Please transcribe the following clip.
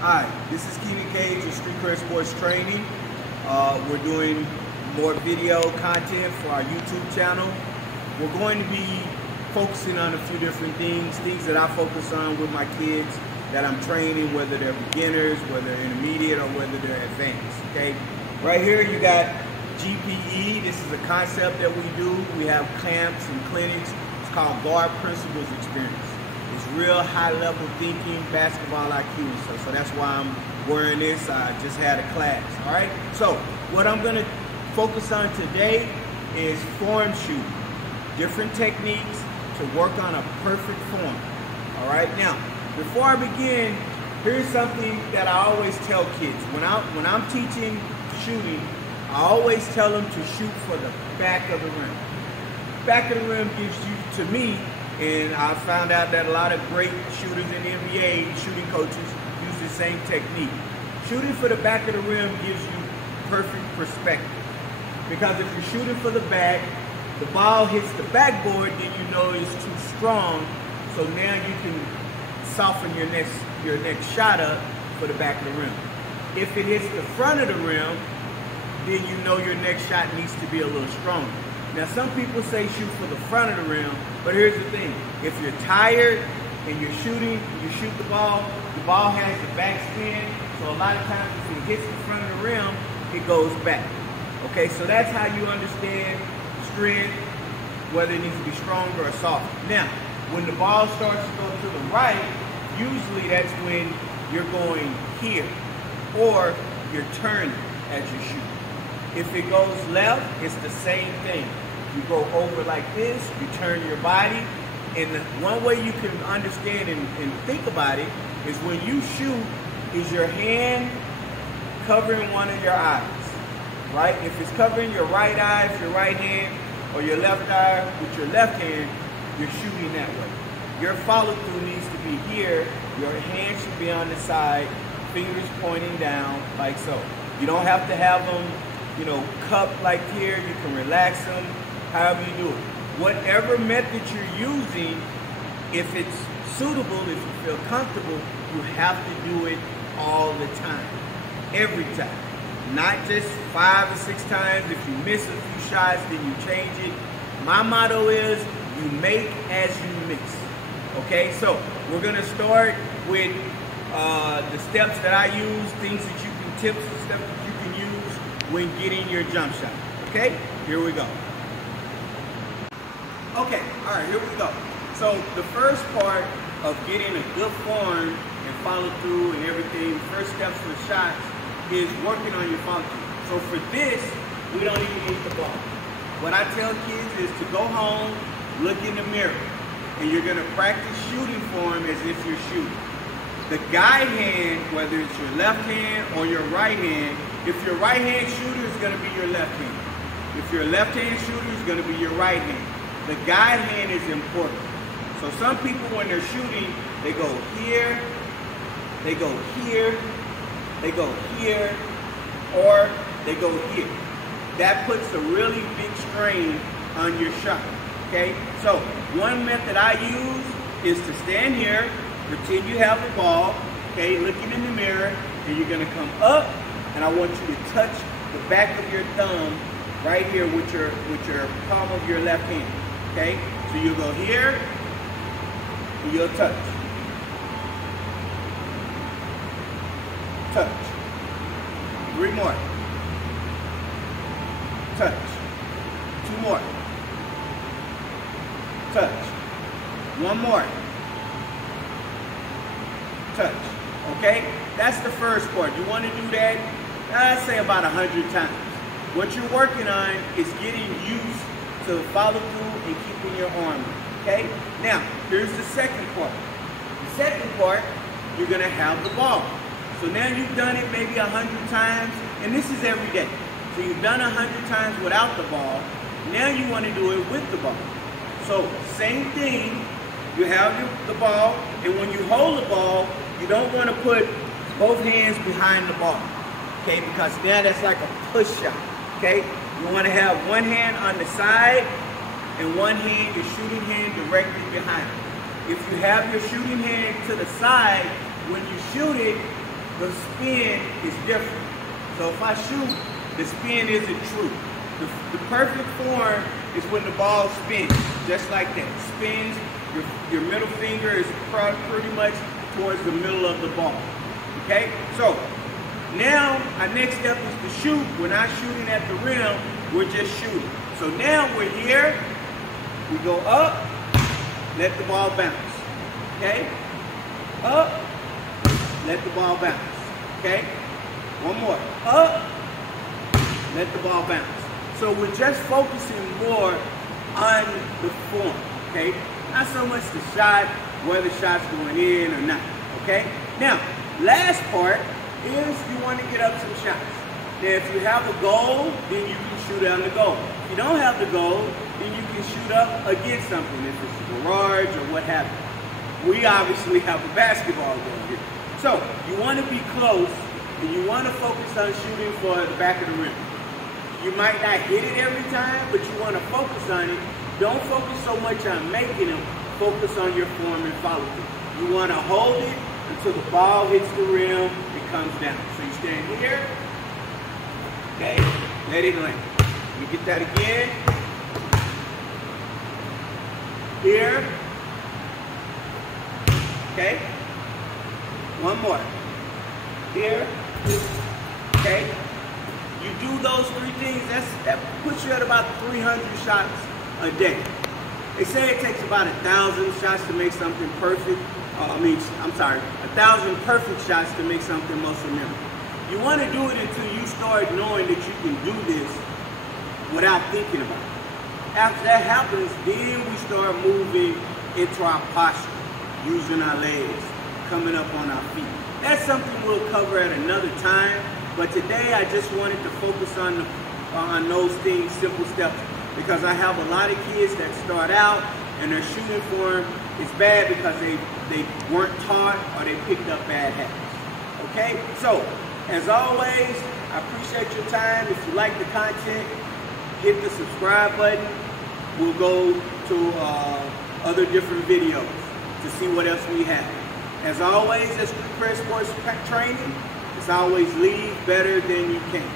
Hi, this is Keenan Cage with Street Cred Sports Training. We're doing more video content for our YouTube channel. We're going to be focusing on a few different things that I focus on with my kids that I'm training, whether they're beginners, whether they're intermediate, or whether they're advanced, okay? Right here you got GPE. This is a concept that we do. We have camps and clinics. It's called Guard Principles Experience. It's real high-level thinking, basketball IQ. So that's why I'm wearing this. I just had a class, all right? So what I'm going to focus on today is form shooting. Different techniques to work on a perfect form, all right? Now, before I begin, here's something that I always tell kids. When I'm teaching shooting, I always tell them to shoot for the back of the rim. Back of the rim gives you, to me, and I found out that a lot of great shooters in the NBA, shooting coaches, use the same technique. Shooting for the back of the rim gives you perfect perspective. Because if you're shooting for the back, the ball hits the backboard, then you know it's too strong. So now you can soften your next shot up for the back of the rim. If it hits the front of the rim, then you know your next shot needs to be a little stronger. Now, some people say shoot for the front of the rim, but here's the thing. If you're tired and you're shooting, you shoot the ball has the back spin, so a lot of times if it hits the front of the rim, it goes back. Okay, so that's how you understand strength, whether it needs to be stronger or softer. Now, when the ball starts to go to the right, usually that's when you're going here, or you're turning as you shoot. If it goes left, it's the same thing. You go over like this, you turn your body, and the one way you can understand and think about it is when you shoot, is your hand covering one of your eyes, right? If it's covering your right eye, if your right hand, or your left eye with your left hand, you're shooting that way. Your follow-through needs to be here. Your hand should be on the side, fingers pointing down like so. You don't have to have them, cupped like here. You can relax them, however you do it. Whatever method you're using, if it's suitable, if you feel comfortable, you have to do it all the time, every time. Not just 5 or 6 times. If you miss a few shots, then you change it. My motto is, you make as you miss. Okay, so we're gonna start with the steps that I use, tips and steps that you can use when getting your jump shot. Okay, here we go. Okay, all right, here we go. So the first part of getting a good form and follow through and everything, first steps for the shots is working on your follow through. So for this, we don't even need the ball. What I tell kids is to go home, look in the mirror, and you're gonna practice shooting form as if you're shooting. The guide hand, whether it's your left hand or your right hand, if your right hand shooter is gonna be your left hand. If your left hand shooter is gonna be your right hand. The guide hand is important. So some people when they're shooting, they go here, they go here, they go here, or they go here. That puts a really big strain on your shot, okay? So one method I use is to stand here, pretend you have the ball, okay, looking in the mirror, and you're gonna come up, and I want you to touch the back of your thumb right here with your palm of your left hand, okay? So you'll go here, and you'll touch. Touch. 3 more. Touch. 2 more. Touch. 1 more. Touch. Okay? That's the first part. You want to do that, I'd say about 100 times. What you're working on is getting used to follow through and keeping your arm up. Okay? Now, here's the second part. The second part, you're going to have the ball. So now you've done it maybe 100 times, and this is every day. So you've done 100 times without the ball. Now you want to do it with the ball. So same thing, you have the ball, and when you hold the ball, you don't want to put both hands behind the ball, okay? Because now that's like a push shot, okay? You want to have one hand on the side and one hand, your shooting hand, directly behind it. If you have your shooting hand to the side, when you shoot it, the spin is different. So if I shoot, the spin isn't true. The perfect form is when the ball spins, just like that. Spins, your middle finger is pretty much towards the middle of the ball. Okay? So now our next step is to shoot. We're not shooting at the rim, we're just shooting. So now we're here, we go up, let the ball bounce. Okay? Up, let the ball bounce. Okay? One more. Up, let the ball bounce. So we're just focusing more on the form, okay? Not so much the shot, whether the shot's going in or not, okay? Now, last part is you want to get up some shots. Now, if you have a goal, then you can shoot on the goal. If you don't have the goal, then you can shoot up against something, if it's a garage or what have you. We obviously have a basketball goal here. So, you want to be close, and you want to focus on shooting for the back of the rim. You might not hit it every time, but you want to focus on it. Don't focus so much on making them, focus on your form and follow through. You want to hold it until the ball hits the rim, it comes down. So you stand here, okay, let it land. You get that again. Here, okay. One more. Here, okay. You do those three things, that puts you at about 300 shots a day. They say it takes about 1,000 shots to make something perfect. 1,000 perfect shots to make something muscle memory. You want to do it until you start knowing that you can do this without thinking about it. After that happens, then we start moving into our posture, using our legs, coming up on our feet. That's something we'll cover at another time. But today I just wanted to focus on those things, simple steps, because I have a lot of kids that start out and their shooting form is bad because they weren't taught or they picked up bad habits. Okay? So, as always, I appreciate your time. If you like the content, hit the subscribe button. We'll go to other different videos to see what else we have. As always, at Street Cred Sports Training, it's always leave better than you can.